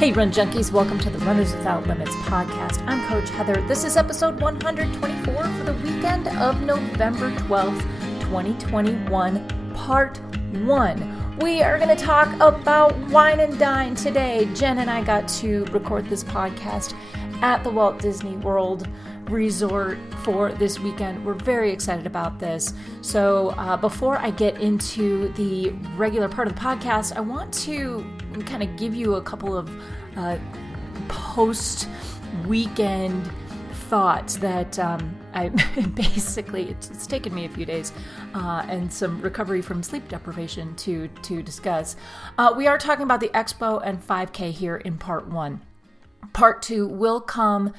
Hey Run Junkies, welcome to the Runners Without Limits podcast. I'm Coach Heather. This is episode 124 for the weekend of November 12th, 2021, part 1. We are going to talk about wine and dine today. Jen and I got to record this podcast at the Walt Disney World Resort for this weekend. We're very excited about this. So before I get into the regular part of the podcast, I want to kind of give you a couple of post-weekend thoughts that I basically, it's taken me a few days and some recovery from sleep deprivation to discuss. We are talking about the Expo and 5K here in part 1. Part 2 will come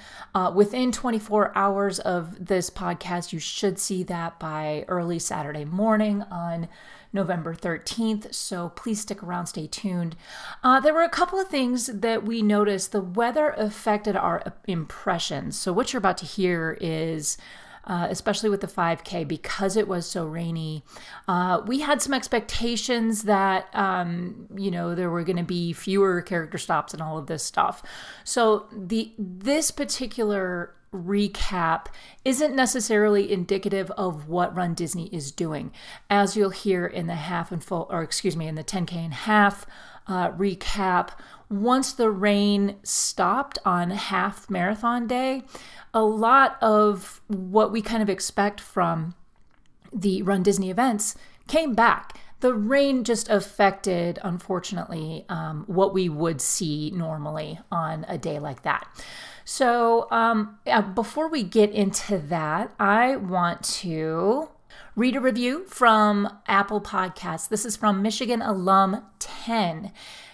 within 24 hours of this podcast. You should see that by early Saturday morning on November 13th. So please stick around, stay tuned. There were a couple of things that we noticed. The weather affected our impressions. So what you're about to hear is, especially with the 5K, because it was so rainy, we had some expectations that, there were going to be fewer character stops and all of this stuff. So this particular recap isn't necessarily indicative of what Run Disney is doing. As you'll hear in the in the 10K and half recap, once the rain stopped on half marathon day, a lot of what we kind of expect from the Run Disney events came back. The rain just affected, unfortunately, what we would see normally on a day like that. So before we get into that, I want to read a review from Apple Podcasts. This is from Michigan Alum 10.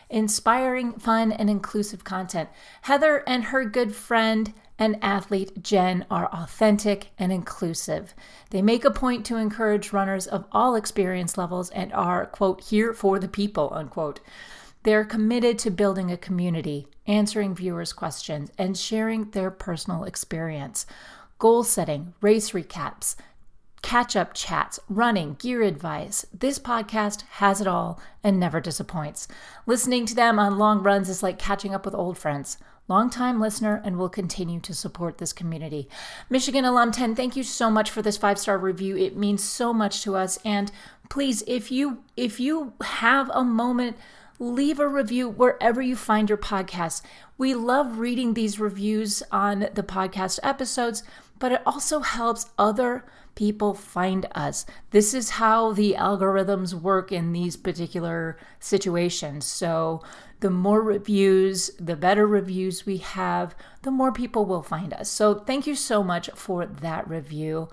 Inspiring, fun, and inclusive content. Heather and her good friend and athlete Jen are authentic and inclusive. They make a point to encourage runners of all experience levels and are, quote, here for the people, unquote. They're committed to building a community, answering viewers' questions, and sharing their personal experience. Goal setting, race recaps, catch-up chats, running, gear advice. This podcast has it all and never disappoints. Listening to them on long runs is like catching up with old friends. Longtime listener and will continue to support this community. Michigan Alum 10, thank you so much for this 5-star review. It means so much to us. And please, if you have a moment, leave a review wherever you find your podcasts. We love reading these reviews on the podcast episodes, but it also helps other people find us. This is how the algorithms work in these particular situations. So the more reviews, the better reviews we have, the more people will find us. So thank you so much for that review.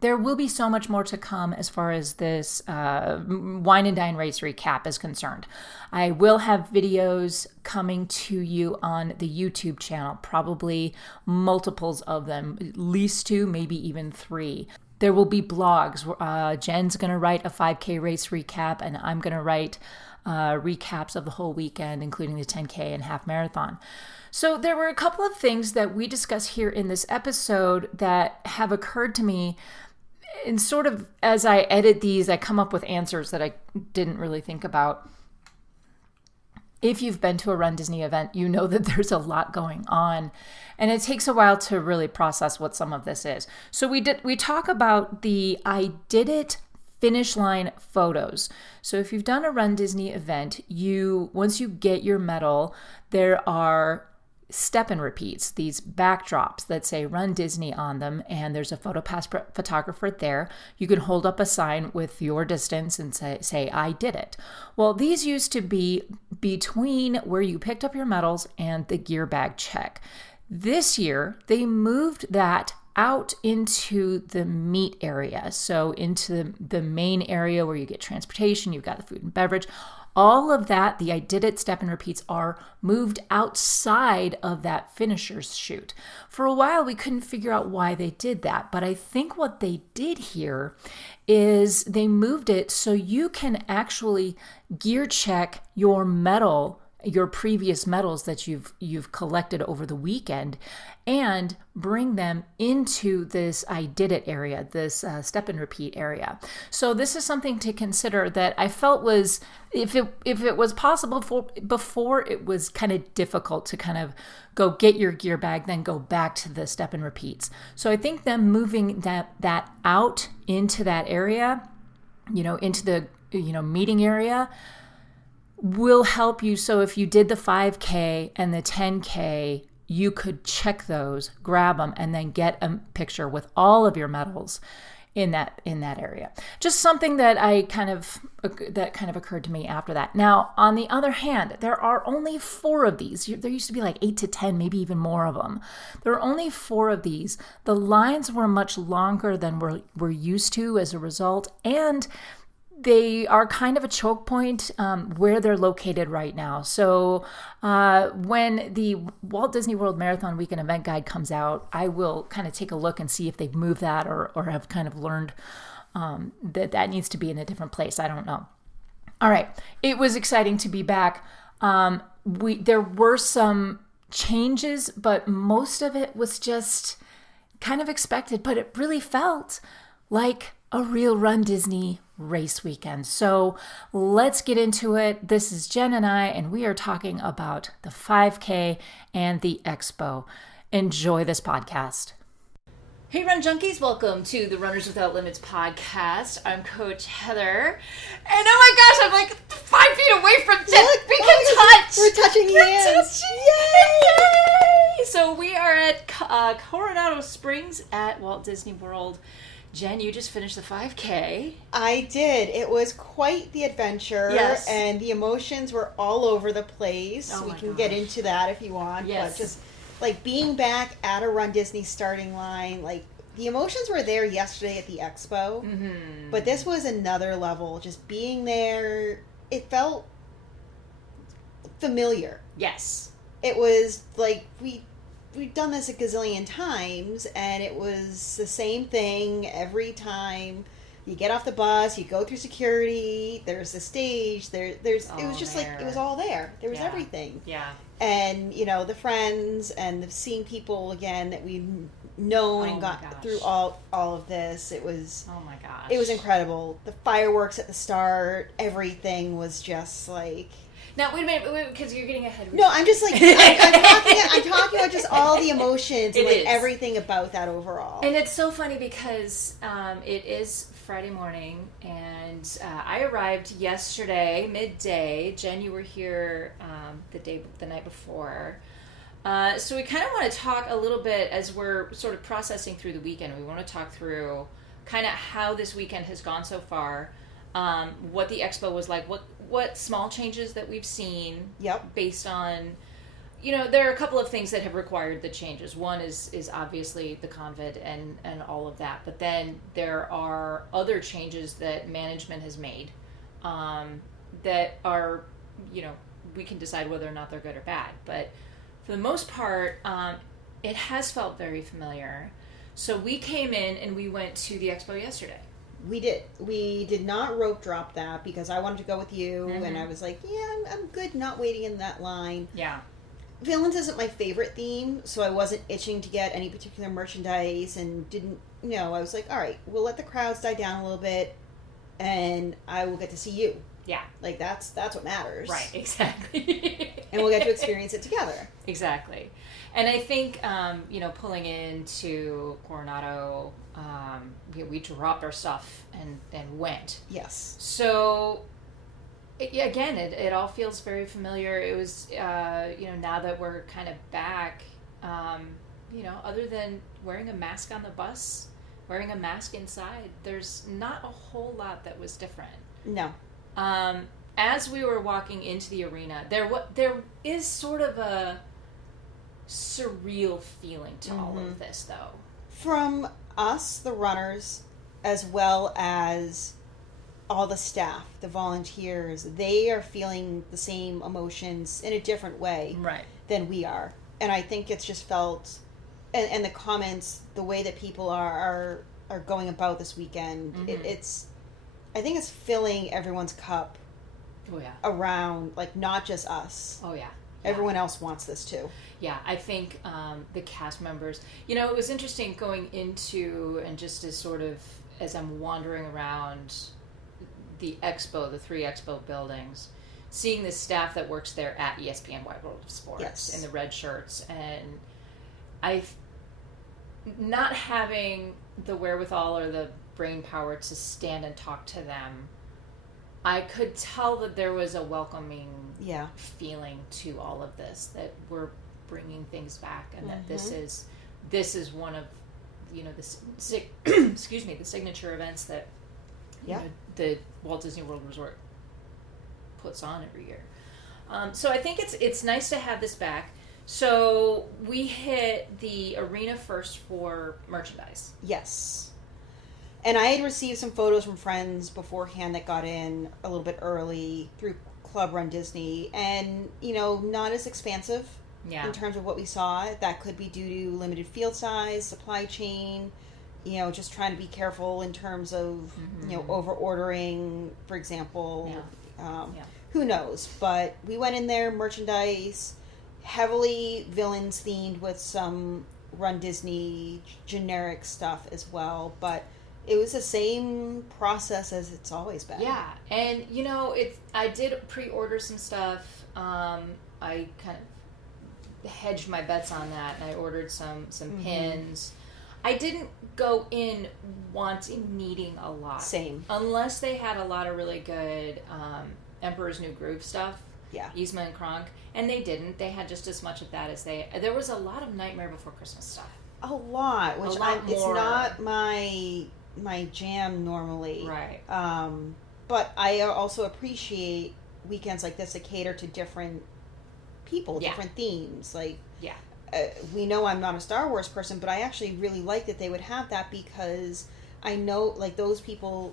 There will be so much more to come as far as this Wine and Dine race recap is concerned. I will have videos coming to you on the YouTube channel, probably multiples of them, at least 2, maybe even 3. There will be blogs. Jen's going to write a 5K race recap, and I'm going to write recaps of the whole weekend, including the 10K and half marathon. So there were a couple of things that we discuss here in this episode that have occurred to me. And sort of as I edit these, I come up with answers that I didn't really think about. If you've been to a Run Disney event, you know that there's a lot going on, and it takes a while to really process what some of this is. So we talk about the I did it finish line photos. So if you've done a Run Disney event, once you get your medal, there are step and repeats, these backdrops that say Run Disney on them, and there's a PhotoPass photographer there. You can hold up a sign with your distance and say I did it. Well, these used to be between where you picked up your medals and the gear bag check. This year, they moved that out into the meet area, so into the main area where you get transportation, you've got the food and beverage. All of that, the I did it step and repeats, are moved outside of that finisher's chute. For a while, we couldn't figure out why they did that, but I think what they did here is they moved it so you can actually gear check your medal your previous medals that you've collected over the weekend and bring them into this I did it area, this step and repeat area. So this is something to consider that I felt was, if it was possible before, it was kind of difficult to kind of go get your gear bag, then go back to the step and repeats. So I think them moving that out into that area, into the meeting area, will help you. So if you did the 5K and the 10K, you could check those, grab them, and then get a picture with all of your medals in that area. Just something that kind of occurred to me after that. Now, on the other hand, there are only 4 of these. There used to be like 8 to 10, maybe even more of them. There are only 4 of these. The lines were much longer than we're used to as a result, and they are kind of a choke point where they're located right now. So when the Walt Disney World Marathon Weekend event guide comes out, I will kind of take a look and see if they've moved that or have kind of learned that needs to be in a different place. I don't know. All right. It was exciting to be back. There were some changes, but most of it was just kind of expected, but it really felt like a real Run Disney race weekend. So let's get into it. This is Jen and we are talking about the 5K and the Expo. Enjoy this podcast. Hey Run Junkies, welcome to the Runners Without Limits podcast. I'm Coach Heather. And oh my gosh, I'm like 5 feet away from Jen. We can touch. We're touching hands. Yay! So we are at Coronado Springs at Walt Disney World. Jen, you just finished the 5K. I did. It was quite the adventure. Yes. And the emotions were all over the place. Oh we my can gosh. get into that if you want. Yes. But just like being back at a Run Disney starting line, like the emotions were there yesterday at the Expo. Mm-hmm. But this was another level. Just being there, it felt familiar. Yes. It was like we've done this a gazillion times, and it was the same thing every time. You get off the bus, you go through security, there's the stage, it was just like, it was all there. There was everything. Yeah. And, the friends and seeing people again that we've known and got through all of this. It was, oh my gosh. It was incredible. The fireworks at the start, everything was just like... Now, wait a minute, because you're getting ahead of me. No, I'm just like, I'm talking about just all the emotions and like everything about that overall. And it's so funny because it is Friday morning, and I arrived yesterday, midday. Jen, you were here the night before. So we kind of want to talk a little bit as we're sort of processing through the weekend. We want to talk through kind of how this weekend has gone so far, what the expo was like, what small changes that we've seen. Yep. Based on, there are a couple of things that have required the changes. One is obviously the COVID and all of that, but then there are other changes that management has made that are, we can decide whether or not they're good or bad. But for the most part, it has felt very familiar. So we came in and we went to the expo yesterday. We did. We did not rope drop that because I wanted to go with you, Mm-hmm. and I was like, yeah, I'm good not waiting in that line. Yeah. Villains isn't my favorite theme, so I wasn't itching to get any particular merchandise and didn't, I was like, all right, we'll let the crowds die down a little bit, and I will get to see you. Yeah. Like, that's what matters. Right, exactly. And we'll get to experience it together. Exactly. And I think, pulling into Coronado, we dropped our stuff and went. Yes. So, again, it all feels very familiar. It was, now that we're kind of back, other than wearing a mask on the bus, wearing a mask inside, there's not a whole lot that was different. No. As we were walking into the arena, there is sort of a surreal feeling to all of this, though. From us, the runners, as well as all the staff, the volunteers, they are feeling the same emotions in a different way than we are. And I think it's just felt, and the comments, the way that people are going about this weekend, I think it's filling everyone's cup around, like, not just us. Oh, yeah. Everyone else wants this too. Yeah, I think the cast members, it was interesting going into, and just as I'm wandering around the expo, the 3 expo buildings, seeing the staff that works there at ESPN Wide World of Sports in the red shirts, and not having the wherewithal or the brain power to stand and talk to them, I could tell that there was a welcoming feeling to all of this, that we're bringing things back, and that this is one of the signature events that the Walt Disney World Resort puts on every year. So I think it's nice to have this back. So we hit the arena first for merchandise. Yes. And I had received some photos from friends beforehand that got in a little bit early through Club Run Disney, and not as expansive in terms of what we saw. That could be due to limited field size, supply chain, just trying to be careful in terms of over ordering, for example. Who knows? But we went in there, merchandise, heavily villains themed with some Run Disney generic stuff as well, but it was the same process as it's always been. Yeah, and I did pre-order some stuff. I kind of hedged my bets on that, and I ordered some pins. I didn't go in needing a lot. Same. Unless they had a lot of really good Emperor's New Groove stuff. Yeah. Yzma and Kronk. And they didn't. They had just as much of that as there was a lot of Nightmare Before Christmas stuff. A lot, which it's not my jam normally. Right. But I also appreciate weekends like this that cater to different people, different themes. Like, we know I'm not a Star Wars person, but I actually really like that they would have that, because I know, like, those people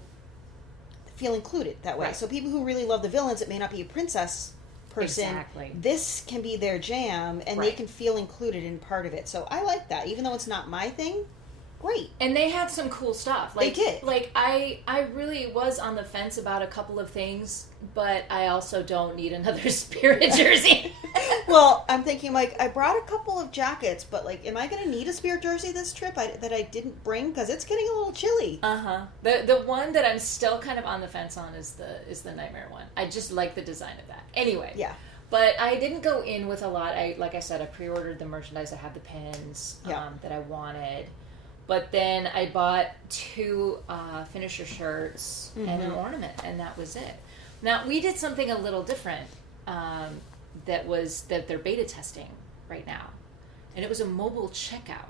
feel included that way. Right. So people who really love the villains, it may not be a princess person. Exactly. This can be their jam, and they can feel included in part of it. So I like that, even though it's not my thing. Great. And they had some cool stuff. They did. Like, I really was on the fence about a couple of things, but I also don't need another Spirit jersey. Well, I'm thinking, like, I brought a couple of jackets, but, like, am I going to need a Spirit jersey this trip that I didn't bring? Because it's getting a little chilly. Uh-huh. The one that I'm still kind of on the fence on is the Nightmare one. I just like the design of that. Anyway. Yeah. But I didn't go in with a lot. Like I said, I pre-ordered the merchandise. I had the pins that I wanted. But then I bought 2 finisher shirts and an ornament, and that was it. Now, we did something a little different that they're beta testing right now. And it was a mobile checkout.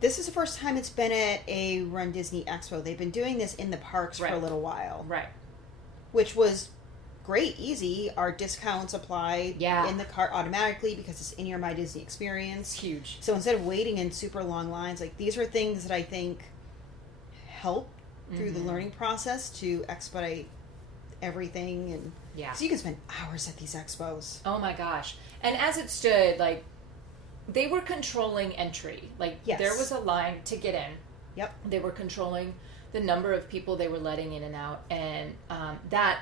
This is the first time it's been at a Run Disney Expo. They've been doing this in the parks for a little while. Right. Which was great, easy. Our discounts applied in the cart automatically because it's in your My Disney experience. It's huge. So instead of waiting in super long lines, like, these are things that I think help through the learning process to expedite everything. And so you can spend hours at these expos. Oh my gosh. And as it stood, like, they were controlling entry. Like, there was a line to get in. Yep. They were controlling the number of people they were letting in and out, and that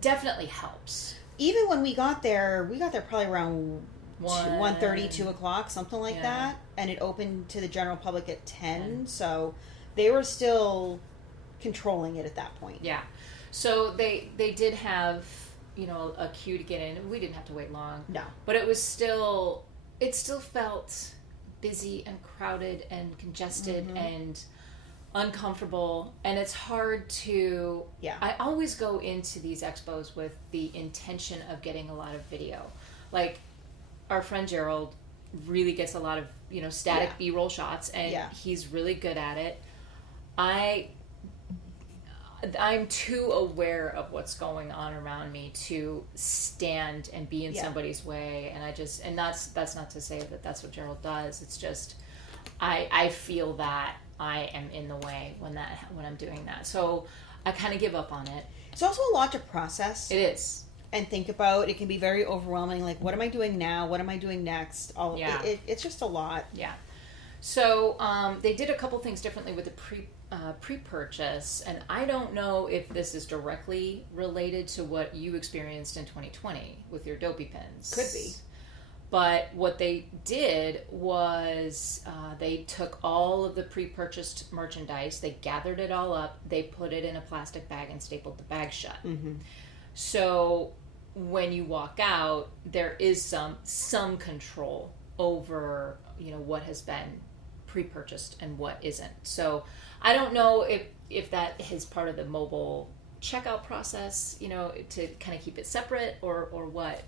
definitely helps. Even when we got there probably around 1:30, 2 o'clock, something like that, and it opened to the general public at 10, so they were still controlling it at that point. Yeah. So they did have, a queue to get in. We didn't have to wait long. No. But it still felt busy and crowded and congested and uncomfortable, and it's hard to I always go into these expos with the intention of getting a lot of video. Like, our friend Gerald really gets a lot of static B-roll shots, and he's really good at it. I'm too aware of what's going on around me to stand and be in somebody's way, and that's not to say that that's what Gerald does. It's just I feel that I am in the way when I'm doing that. So I kind of give up on it. It's also a lot to process. It is. And think about. It can be very overwhelming. Like, what am I doing now? What am I doing next? It's just a lot. Yeah. So they did a couple things differently with the pre-purchase, and I don't know if this is directly related to what you experienced in 2020 with your dopey pins. Could be. But what they did was they took all of the pre-purchased merchandise, they gathered it all up, they put it in a plastic bag and stapled the bag shut. Mm-hmm. So when you walk out, there is some control over, what has been pre-purchased and what isn't. So I don't know if that is part of the mobile checkout process, to kind of keep it separate or what.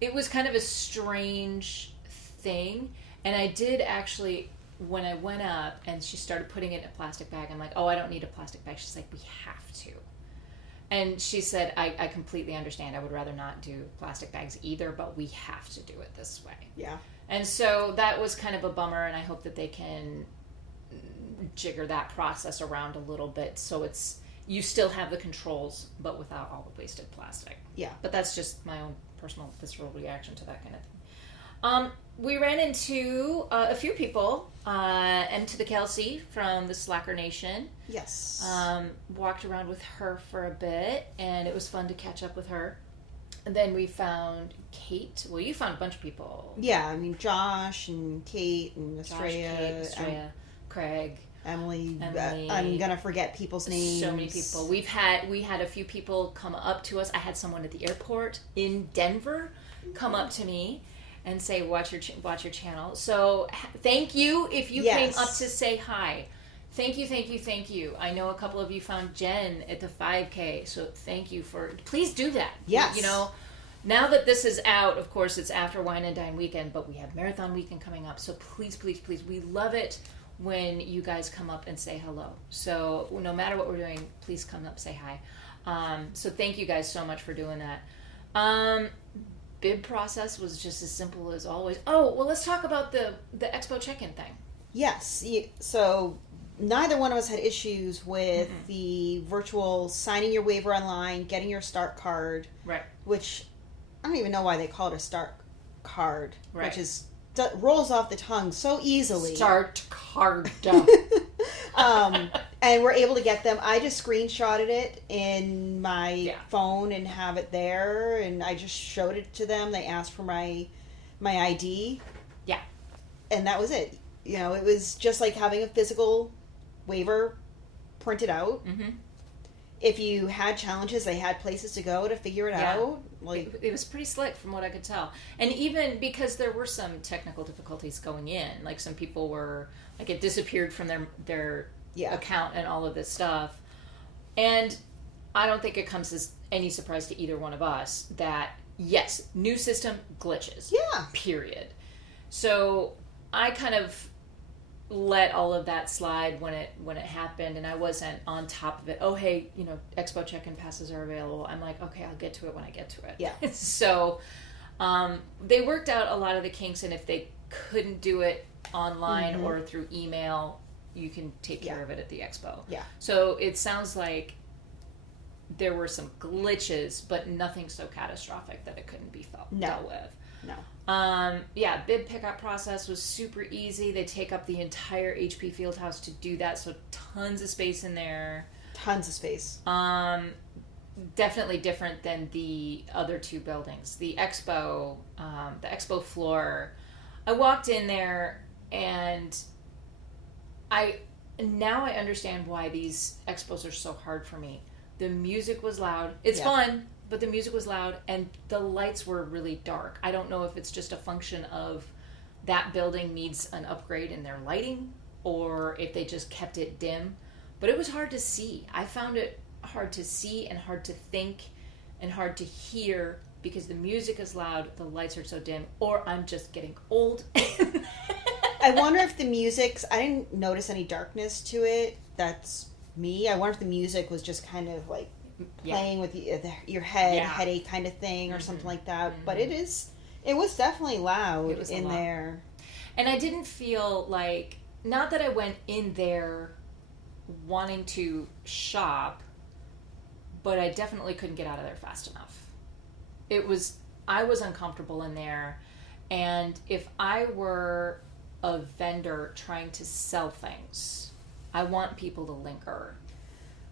It was kind of a strange thing. And I did actually, when I went up and she started putting it in a plastic bag, I'm like, oh, I don't need a plastic bag. She's like, we have to. And she said, I completely understand. I would rather not do plastic bags either, but we have to do it this way. Yeah. And so that was kind of a bummer, and I hope that they can jigger that process around a little bit so you still have the controls, but without all the wasted plastic. Yeah. But that's just my own personal visceral reaction to that kind of thing. We ran into a few people, and to the Kelsey from the Slacker Nation. Yes. Walked around with her for a bit, and it was fun to catch up with her. And then we found Kate. Well, you found a bunch of people. Yeah, I mean, Josh and Kate and Estrella, Craig, Emily. I'm gonna forget people's names. So many people. We had a few people come up to us. I had someone at the airport in Denver come up to me and say, watch your channel. So thank you if you came up to say hi. Thank you. I know a couple of you found Jen at the 5K, so thank you please do that. Yes. Now that this is out, of course, it's after Wine and Dine weekend, but we have Marathon weekend coming up, so please, we love it when you guys come up and say hello. So no matter what we're doing, please come up, say hi. So thank you guys so much for doing that. Bid process was just as simple as always. Oh, well, let's talk about the expo check-in thing. Yes. So neither one of us had issues with the virtual signing your waiver online, getting your start card. Right. Which I don't even know why they call it a start card. Right. Which rolls off the tongue so easily. Start card. And we're able to get them. I just screenshotted it in my phone and have it there, and I just showed it to them. They asked for my ID. Yeah. And that was it. It was just like having a physical waiver printed out. Mm-hmm. If you had challenges, they had places to go to figure it out. It was pretty slick from what I could tell. And even because there were some technical difficulties going in, like some people were, like it disappeared from their account and all of this stuff. And I don't think it comes as any surprise to either one of us that, yes, new system glitches. Yeah. Period. So I kind of let all of that slide when it happened, and I wasn't on top of it. Oh, hey, expo check-in passes are available. I'm like, okay, I'll get to it when I get to it. Yeah. So they worked out a lot of the kinks, and if they couldn't do it online or through email, you can take care of it at the expo. Yeah. So it sounds like there were some glitches, but nothing so catastrophic that it couldn't be dealt with. No. Bid pickup process was super easy. They take up the entire HP Fieldhouse to do that, so tons of space in there. Tons of space. Definitely different than the other two buildings. The expo floor, I walked in there and now I understand why these expos are so hard for me. The music was loud. It's fun, but the music was loud and the lights were really dark. I don't know if it's just a function of that building needs an upgrade in their lighting or if they just kept it dim, but it was hard to see. I found it hard to see and hard to think and hard to hear because the music is loud, the lights are so dim, or I'm just getting old. I wonder if the music's, I didn't notice any darkness to it. That's me. I wonder if the music was just kind of like playing with your headache kind of thing or something like that. But it was definitely loud in there. And I didn't feel like, not that I went in there wanting to shop, but I definitely couldn't get out of there fast enough. I was uncomfortable in there, and if I were a vendor trying to sell things, I want people to linger.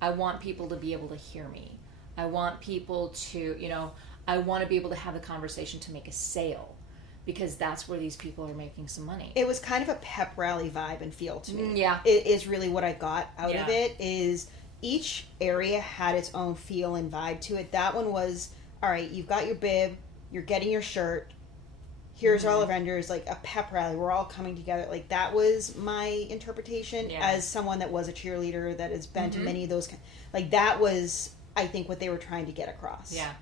I want people to be able to hear me. I want people to, I want to be able to have a conversation to make a sale, because that's where these people are making some money. It was kind of a pep rally vibe and feel to me. Yeah. It is really what I got out of it, is each area had its own feel and vibe to it. That one was, all right, you've got your bib, you're getting your shirt, here's all the vendors, like a pep rally, we're all coming together. Like, that was my interpretation as someone that was a cheerleader, that has been to many of those. Like, that was, I think, what they were trying to get across. Yeah.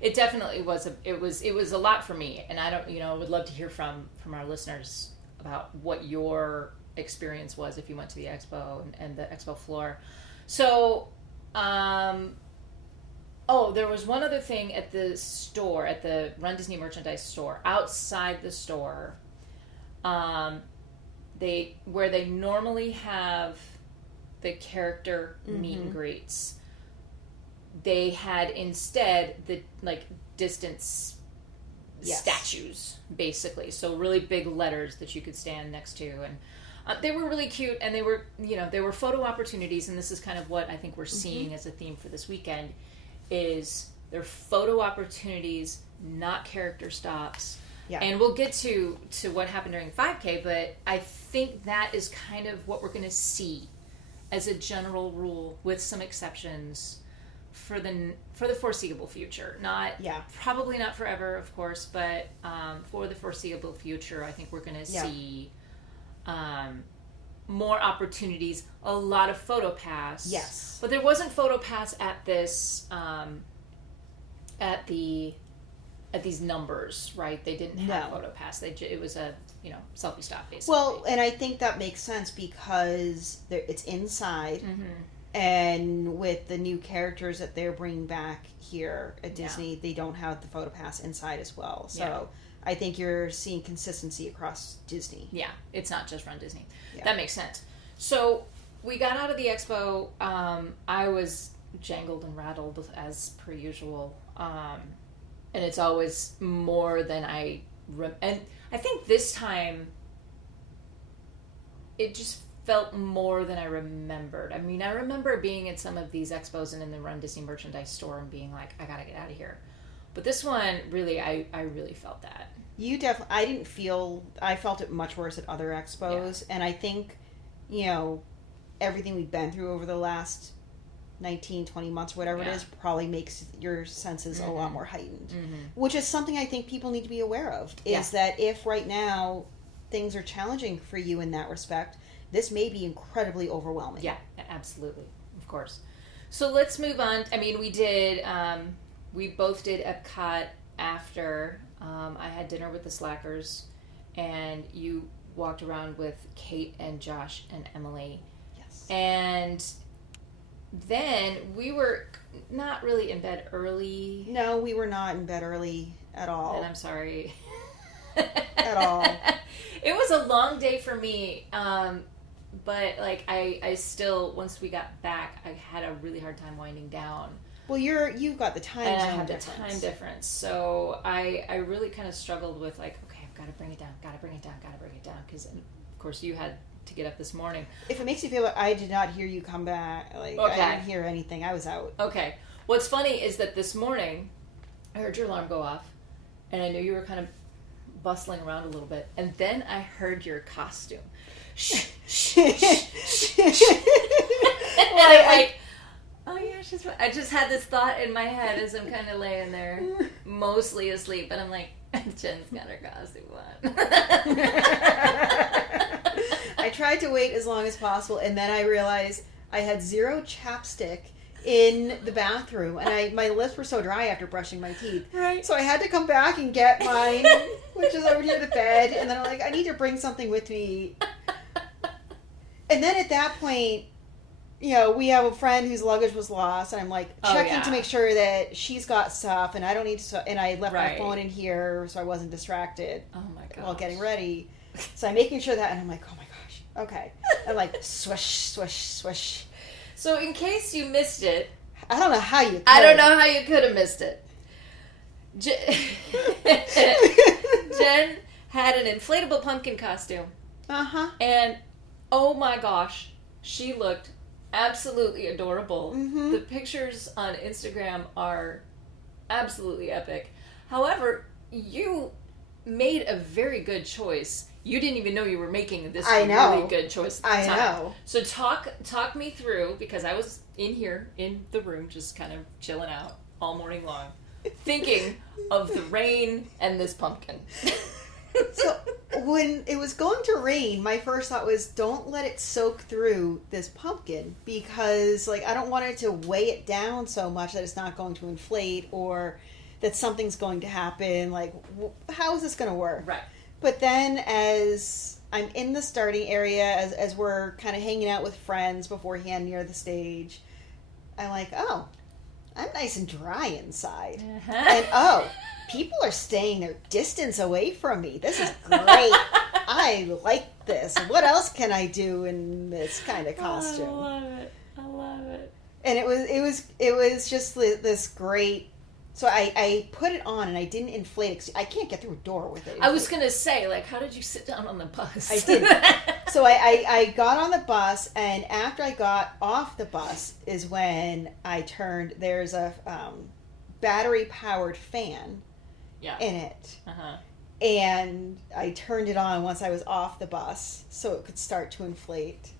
It definitely was. It was a lot for me, and I don't. Would love to hear from our listeners about what your experience was if you went to the expo and the expo floor. So, there was one other thing at the store, at the Run Disney merchandise store, outside the store. Where they normally have the character meet and greets. They had instead the distance statues, basically. So really big letters that you could stand next to, and they were really cute. And they were, they were photo opportunities. And this is kind of what I think we're seeing as a theme for this weekend: is they're photo opportunities, not character stops. Yeah. And we'll get to what happened during 5K, but I think that is kind of what we're going to see as a general rule, with some exceptions, for the foreseeable future. Probably not forever, of course, but for the foreseeable future, I think we're going to see more opportunities, a lot of photopass. Yes. But there wasn't photopass at this at these numbers, right? They didn't have photopass. It was a selfie stop, basically. Well, and I think that makes sense because it's inside. And with the new characters that they're bringing back here at Disney, they don't have the PhotoPass inside as well. So I think you're seeing consistency across Disney. Yeah, it's not just Run Disney. Yeah. That makes sense. So we got out of the expo. I was jangled and rattled as per usual. And it's always more than and I think this time it just felt more than I remembered. I mean, I remember being at some of these expos and in the Run Disney merchandise store and being like, I gotta get out of here. But this one, really, I really felt that. I felt it much worse at other expos. And I think, everything we've been through over the last 19, 20 months, whatever it is, probably makes your senses a lot more heightened. Which is something I think people need to be aware of, is that if right now things are challenging for you in that respect, this may be incredibly overwhelming. Yeah, absolutely. Of course. So let's move on. I mean, we both did Epcot after. I had dinner with the Slackers, and you walked around with Kate and Josh and Emily. Yes. And then we were not really in bed early. No, we were not in bed early at all. And I'm sorry. At all. It was a long day for me. But I still, once we got back, I had a really hard time winding down. Well, you've got the time and zone I have difference. the time difference. So I really kind of struggled with okay, I've got to bring it down, because of course you had to get up this morning. If it makes you feel like I did not hear you come back, I didn't hear anything. I was out. Okay. What's funny is that this morning I heard your alarm go off, and I knew you were kind of bustling around a little bit, and then I heard your costume. Shh, shh, shh, shh. And I'm like, oh yeah, she's fine. I just had this thought in my head as I'm kind of laying there, mostly asleep, and I'm like, Jen's got her costume on. I tried to wait as long as possible, and then I realized I had zero chapstick in the bathroom, and my lips were so dry after brushing my teeth. Right. So I had to come back and get mine, which is over near the bed, and then I'm like, I need to bring something with me. And then at that point, we have a friend whose luggage was lost, and I'm like checking to make sure that she's got stuff, and I don't need to. And I left my phone in here, so I wasn't distracted. Oh my gosh. While getting ready, so I'm making sure that, and I'm like, oh my gosh, okay. I'm like swish, swish, swish. So in case you missed it, I don't know how you. I don't know how you could have missed it. Jen had an inflatable pumpkin costume. Uh-huh. And oh my gosh, She looked absolutely adorable. Mm-hmm. The pictures on Instagram are absolutely epic. However, you made a very good choice. You didn't even know you were making this really good choice at the time. I know. So talk me through, because I was in here in the room just kind of chilling out all morning long, thinking of the rain and this pumpkin. So when it was going to rain, my first thought was, don't let it soak through this pumpkin, because like I don't want it to weigh it down so much that it's not going to inflate, or that something's going to happen. Like, how is this going to work? Right. But then as I'm in the starting area, as we're kind of hanging out with friends beforehand near the stage, I'm like, oh, I'm nice and dry inside. Uh-huh. And oh, people are staying their distance away from me. This is great. I like this. What else can I do in this kind of costume? I love it. And it was just this great. So I put it on and I didn't inflate it. I can't get through a door with it. I was going to say, like, how did you sit down on the bus? I didn't. So I got on the bus, and after I got off the bus is when I turned. There's a battery-powered fan in it. Uh-huh. And I turned it on once I was off the bus so it could start to inflate.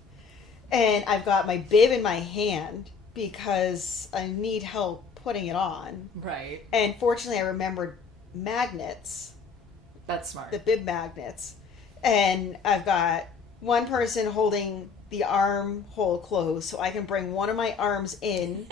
And I've got my bib in my hand because I need help putting it on. Right. And fortunately, I remembered magnets. That's smart. The bib magnets. And I've got one person holding the armhole closed so I can bring one of my arms in,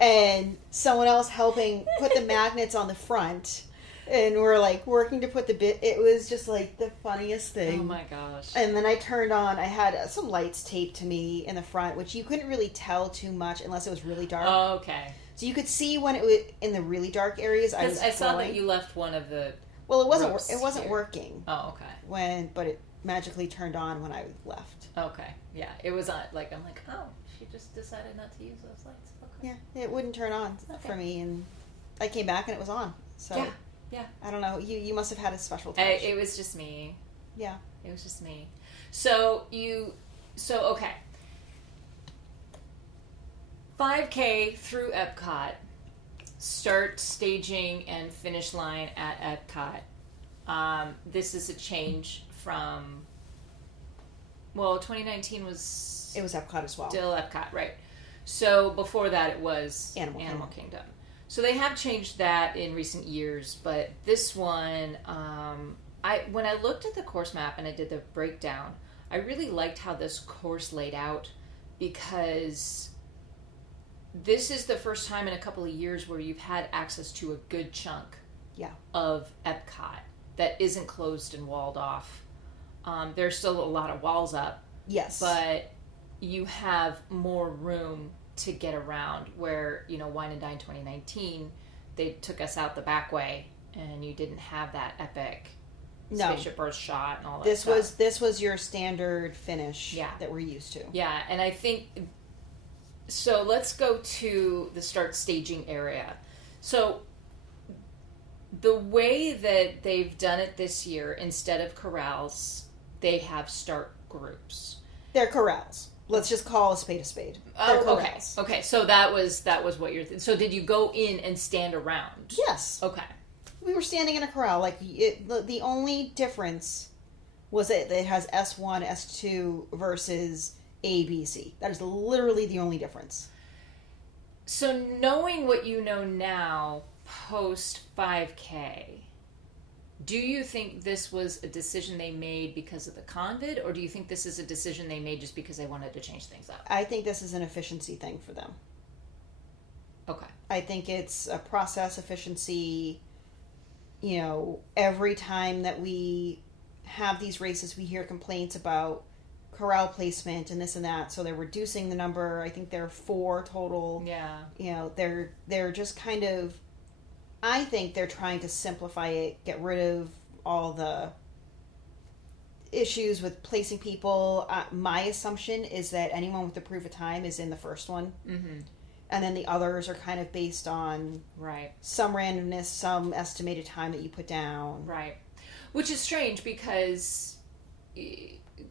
and someone else helping put the magnets on the front. And we're like working to put the bit. It was just like the funniest thing. Oh my gosh. And then I turned on, I had some lights taped to me in the front, which you couldn't really tell too much unless it was really dark. Oh, okay. So you could see when it was in the really dark areas. I saw that you left one of the. Well, it wasn't working. Oh, okay. But it magically turned on when I left. Okay. Yeah, it was on. Like, I'm like, oh, she just decided not to use those lights. Okay. Yeah, it wouldn't turn on for me, and I came back and it was on. So yeah. I don't know. You must have had a special touch. It was just me. Yeah. It was just me. So okay. 5K through Epcot, start staging and finish line at Epcot. This is a change from, 2019 was... It was Epcot as well. Still Epcot, right. So before that it was Animal Kingdom. So they have changed that in recent years, but this one, when I looked at the course map and I did the breakdown, I really liked how this course laid out, because this is the first time in a couple of years where you've had access to a good chunk of Epcot that isn't closed and walled off. There's still a lot of walls up. Yes. But you have more room to get around, where, Wine and Dine 2019, they took us out the back way and you didn't have that epic spaceship Earth shot and all that stuff. This was your standard finish that we're used to. Yeah, and I think... So let's go to the start staging area. So the way that they've done it this year, instead of corrals, they have start groups. They're corrals. Let's just call a spade a spade. They're corrals. Okay. So that was what you're... So did you go in and stand around? Yes. Okay. We were standing in a corral. Like the only difference was that it has S1, S2 versus A, B, C. That is literally the only difference. So knowing what you know now, post 5K, do you think this was a decision they made because of the COVID, or do you think this is a decision they made just because they wanted to change things up? I think this is an efficiency thing for them. Okay. I think it's a process efficiency. Every time that we have these races, we hear complaints about corral placement and this and that. So they're reducing the number. I think there are 4 total. Yeah. They're just kind of... I think they're trying to simplify it, get rid of all the issues with placing people. My assumption is that anyone with the proof of time is in the first one. Mm-hmm. And then the others are kind of based on some randomness, some estimated time that you put down. Right. Which is strange, because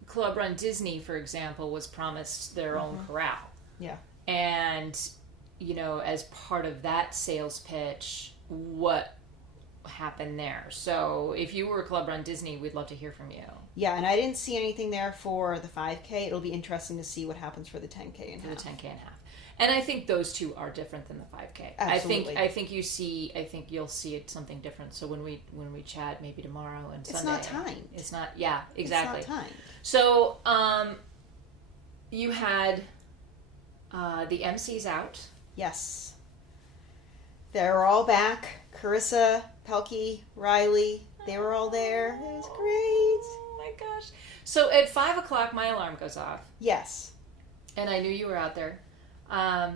Club Run Disney, for example, was promised their own corral. Yeah. And, as part of that sales pitch, what happened there? So if you were Club Run Disney, we'd love to hear from you. Yeah, and I didn't see anything there for the 5K. It'll be interesting to see what happens for the 10K and half. The 10K and half. And I think those two are different than the 5K. Absolutely. I think you'll see it something different. So when we chat, maybe tomorrow and Sunday. It's not timed. It's not. Yeah, exactly. It's not timed. So you had the MCs out. Yes. They're all back. Carissa, Pelkey, Riley, they were all there. It was great. Oh my gosh. So at 5 o'clock, my alarm goes off. Yes. And I knew you were out there. I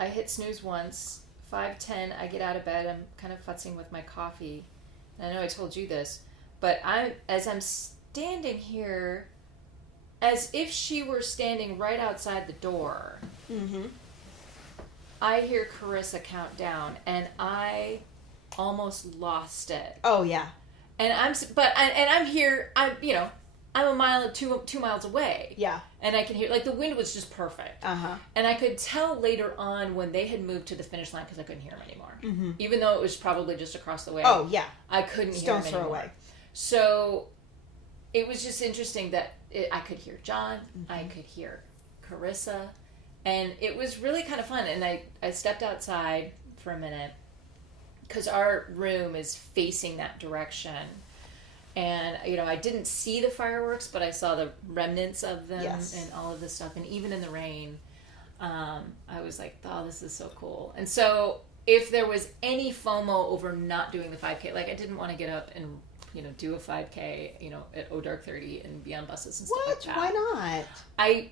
hit snooze once. 5:10, I get out of bed. I'm kind of futzing with my coffee. And I know I told you this, but as I'm standing here, as if she were standing right outside the door, I hear Carissa count down, and I almost lost it. Oh yeah. And I'm here. I'm two miles away. Yeah. And I can hear, the wind was just perfect. And I could tell later on when they had moved to the finish line because I couldn't hear them anymore. Even though it was probably just across the way. Oh yeah. I couldn't hear them anymore. Away. So it was just interesting that I could hear John. I could hear Carissa. And it was really kind of fun. And I stepped outside for a minute because our room is facing that direction. And, I didn't see the fireworks, but I saw the remnants of them and all of this stuff. And even in the rain, I was like, oh, this is so cool. And so if there was any FOMO over not doing the 5K, I didn't want to get up and, do a 5K, at dark 30 and be on buses and stuff like that. Why not?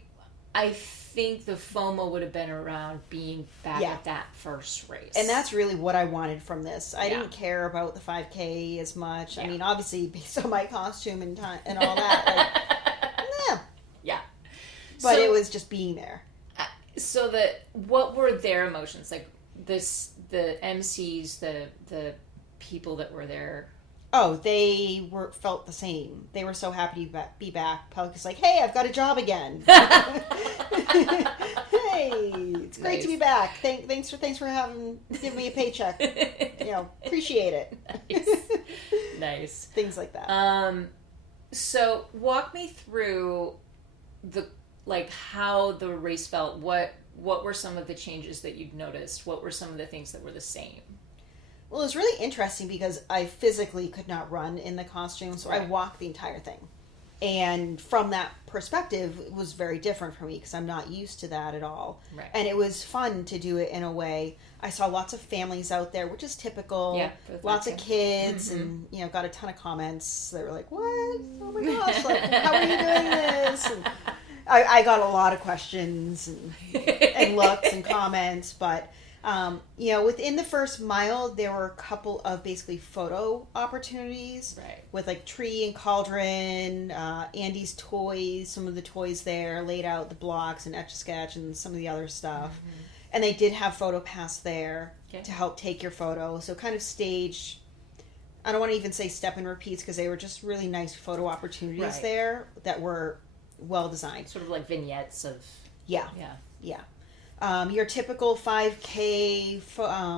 I think the FOMO would have been around being back at that first race. And that's really what I wanted from this. I didn't care about the 5K as much. Yeah. I mean, obviously, based on my costume and time and all that. Yeah. But it was just being there. So what were their emotions? The MCs, the people that were there. Oh, they felt the same. They were so happy to be back. Pelkey's like, hey, I've got a job again. Hey, it's great to be back. Thanks for giving me a paycheck. Appreciate it. Nice. Things like that. So walk me through how the race felt. What were some of the changes that you'd noticed? What were some of the things that were the same? Well, it was really interesting because I physically could not run in the costume, so I walked the entire thing. And from that perspective, it was very different for me because I'm not used to that at all. Right. And it was fun to do it in a way. I saw lots of families out there, which is typical. Yeah, lots of kids, and got a ton of comments. They were like, "What? Oh my gosh! How are you doing this?" And I got a lot of questions and looks and comments, but. Within the first mile, there were a couple of basically photo opportunities with tree and cauldron, Andy's toys, some of the toys there laid out, the blocks and Etch-a-Sketch and some of the other stuff. And they did have photo pass there to help take your photo. So kind of stage, I don't want to even say step and repeats because they were just really nice photo opportunities there that were well designed. Sort of like vignettes of... Yeah. Your typical 5K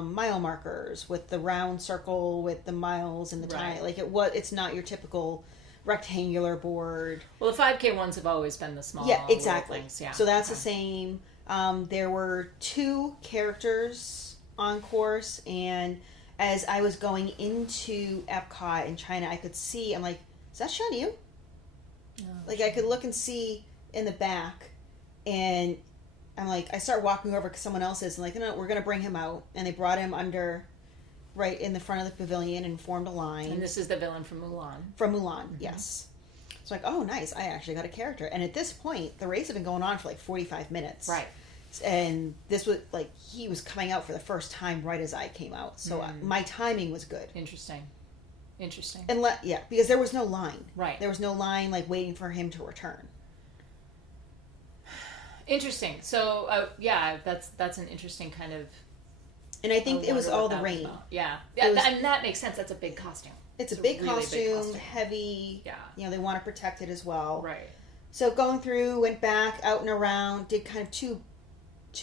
mile markers with the round circle with the miles and the time. It's not your typical rectangular board. Well, the 5K ones have always been the small. Yeah, exactly. Things. Yeah. So that's the same. There were 2 characters on course, and as I was going into Epcot in China, I could see. I'm like, is that Shan Yu? No. I could look and see in the back, and. I'm like, I start walking over because someone else is, and no, we're going to bring him out. And they brought him right in the front of the pavilion and formed a line. And this is the villain from Mulan. From Mulan, yes. It's oh, nice, I actually got a character. And at this point, the race had been going on for 45 minutes. Right. And this was, he was coming out for the first time right as I came out. So my timing was good. Interesting. And because there was no line. Right. There was no line, waiting for him to return. Interesting. So, that's an interesting kind of And I think it was all the rain. Yeah. And that makes sense. That's a big costume. It's a big, really costume, big costume, heavy. Yeah. You know, they want to protect it as well. Right. So going through, went back, out and around, did kind of two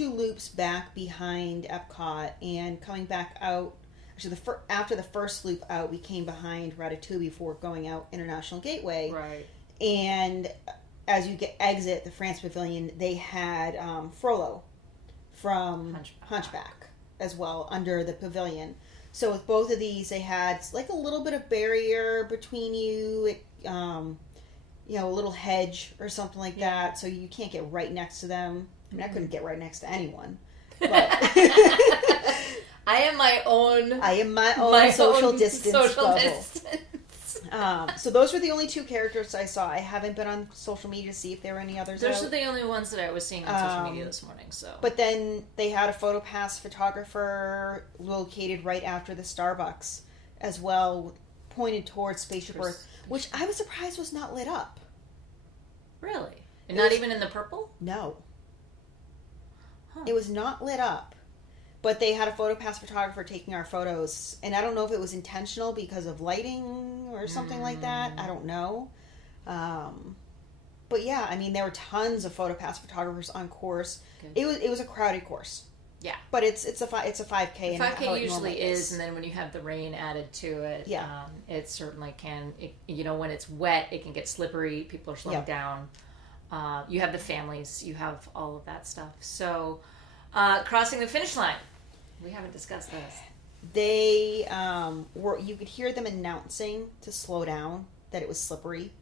loops back behind Epcot, and coming back out. Actually, after the first loop out, we came behind Ratatouille before going out International Gateway. Right. And as you exit the France Pavilion, they had Frollo from Hunchback as well under the pavilion. So with both of these, they had like a little bit of barrier between you, you know, a little hedge or something like that, so you can't get right next to them. I mean, I couldn't get right next to anyone. But I am my own social distance bubble. So those were the only two characters I saw. I haven't been on social media to see if there were any others. Those are the only ones that I was seeing on social media this morning. So, but then they had a PhotoPass photographer located right after the Starbucks as well, pointed towards Spaceship Earth, which I was surprised was not lit up. Really? And not even in the purple? No. Huh. It was not lit up. But they had a PhotoPass photographer taking our photos, and I don't know if it was intentional because of lighting or something like that. I don't know. But yeah, I mean, there were tons of PhotoPass photographers on course. Good. It was a crowded course. Yeah, but it's a 5K. The 5K usually is, and then when you have the rain added to it, it certainly can. You know, when it's wet, it can get slippery. People are slowing down. You have the families. You have all of that stuff. So, crossing the finish line. We haven't discussed this. They you could hear them announcing to slow down, that it was slippery.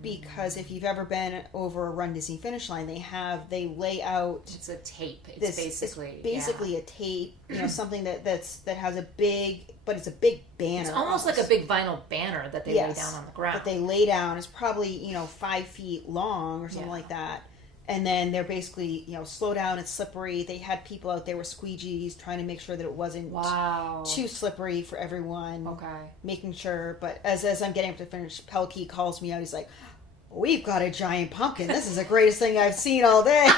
Because if you've ever been over a Run Disney Finish Line, they lay out. It's a tape. It's basically a tape. You know, something that has a big, but it's a big banner. It's almost like a big vinyl banner that they lay down on the ground. That they lay down. It's probably 5 feet long or something like that. And then they're basically, slow down, it's slippery. They had people out there with squeegees trying to make sure that it wasn't too slippery for everyone. Okay. Making sure. But as I'm getting up to finish, Pelkey calls me out. He's like, "We've got a giant pumpkin. This is the greatest thing I've seen all day."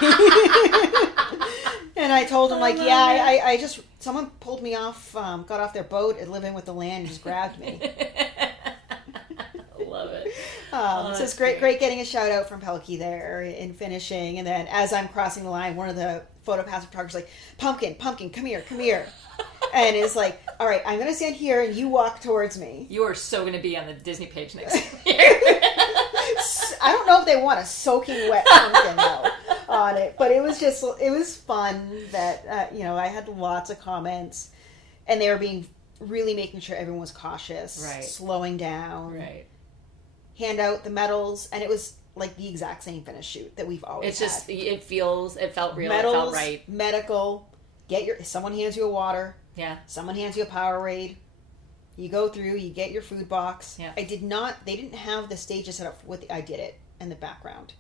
And I told him, I just, someone pulled me off, got off their boat and living with the land and just grabbed me. Love it. So it's great getting a shout out from Pelkey there in finishing. And then as I'm crossing the line, one of the PhotoPass photographers is like, Pumpkin, come here. And it's like, all right, I'm going to stand here and you walk towards me. You are so going to be on the Disney page next year. I don't know if they want a soaking wet pumpkin though on it, but it was fun that, I had lots of comments and they were really making sure everyone was cautious, right. Slowing down, right. Hand out the medals, and it was like the exact same finish shoot that we've always had. It felt real, medals, it felt right. Medical, someone hands you a water, someone hands you a Powerade, you go through, you get your food box. Yeah. they didn't have the stages set up I did it in the background.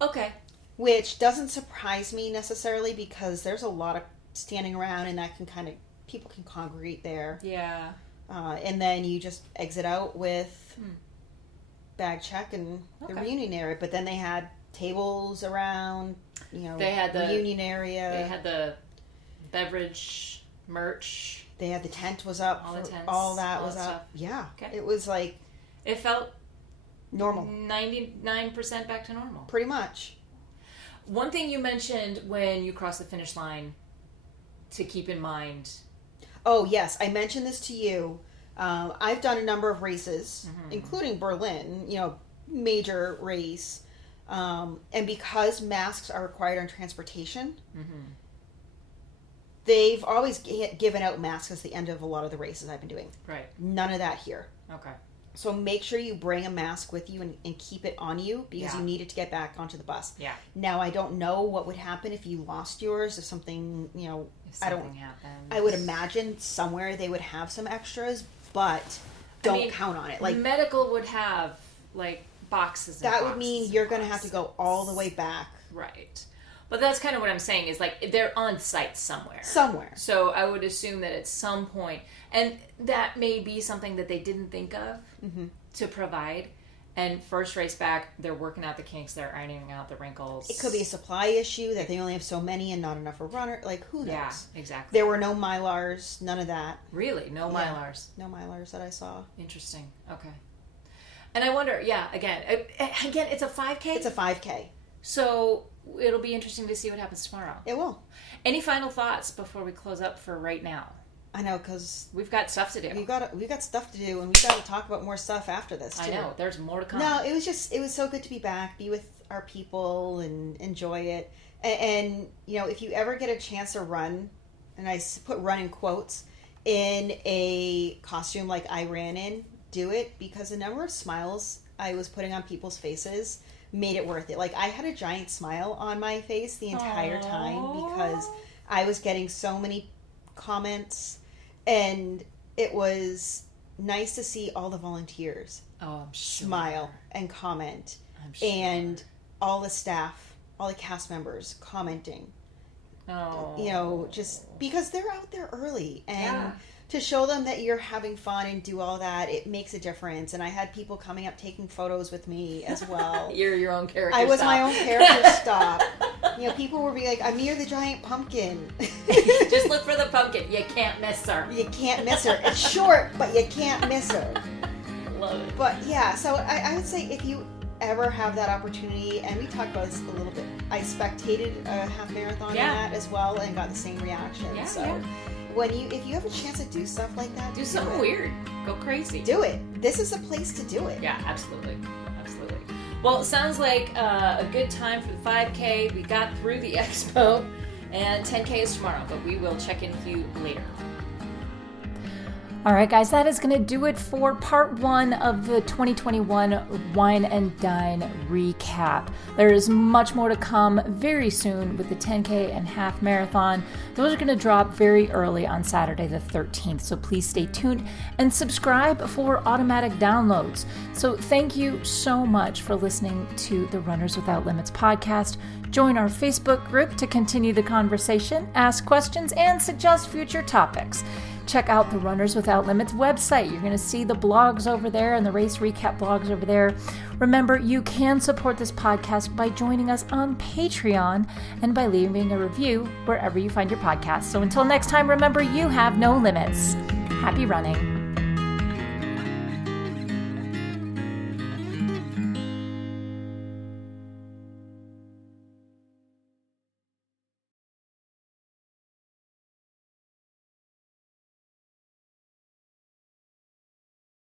Okay. Which doesn't surprise me necessarily because there's a lot of standing around and that can people can congregate there. Yeah. And then you just exit out with bag check and the reunion area. But then they had tables around, they had the reunion area. They had the beverage merch. They had the tent was up. All that was up. Yeah. Okay. It was like... It felt... normal. 99% back to normal. Pretty much. One thing you mentioned when you crossed the finish line to keep in mind... Oh, yes. I mentioned this to you. I've done a number of races, including Berlin, major race. And because masks are required on transportation, they've always given out masks at the end of a lot of the races I've been doing. Right. None of that here. Okay. So make sure you bring a mask with you and keep it on you because you need it to get back onto the bus. Yeah. Now, I don't know what would happen if you lost yours, if something, if something happened. I would imagine somewhere they would have some extras, but don't count on it. Like medical would have boxes. That would mean you're going to have to go all the way back. Right. But that's kind of what I'm saying is they're on site somewhere. So I would assume that at some point, and that may be something that they didn't think of to provide. And first race back, they're working out the kinks, they're ironing out the wrinkles. It could be a supply issue that they only have so many and not enough for runner. Like, who knows? Yeah, exactly. There were no Mylars, none of that. Really? No Mylars? No Mylars that I saw. Interesting. Okay. And I wonder, again, it's a 5K? It's a 5K. So it'll be interesting to see what happens tomorrow. It will. Any final thoughts before we close up for right now? I know, because we've got stuff to do. We've got stuff to do, and we've got to talk about more stuff after this, too. I know. There's more to come. No, it was so good to be back, be with our people, and enjoy it. And if you ever get a chance to run, and I put run in quotes, in a costume like I ran in, do it, because the number of smiles I was putting on people's faces made it worth it. Like, I had a giant smile on my face the entire time because I was getting so many comments, and it was nice to see all the volunteers smile and comment, and all the staff, all the cast members commenting. Just because they're out there early, and to show them that you're having fun and do all that, it makes a difference. And I had people coming up taking photos with me as well. You're your own character. I was my own character stop. People would be like, I'm near the giant pumpkin. Just look for the pumpkin. You can't miss her. You can't miss her. It's short, but you can't miss her. Love it. But yeah, so I would say if you ever have that opportunity, and we talked about this a little bit, I spectated a half marathon in that as well and got the same reaction. If you have a chance to do stuff like that, do something weird, go crazy, do it. This is the place to do it. Yeah, absolutely. Well, it sounds like a good time for the 5K. We got through the expo, and 10K is tomorrow, but we will check in with you later. All right, guys, that is going to do it for part 1 of the 2021 Wine and Dine recap. There is much more to come very soon with the 10K and half marathon. Those are going to drop very early on Saturday the 13th, so please stay tuned and subscribe for automatic downloads. So thank you so much for listening to the Runners Without Limits podcast. Join our Facebook group to continue the conversation, ask questions, and suggest future topics. Check out the Runners Without Limits website. You're going to see the blogs over there and the race recap blogs over there. Remember, you can support this podcast by joining us on Patreon and by leaving a review wherever you find your podcast. So until next time, remember, you have no limits. Happy running.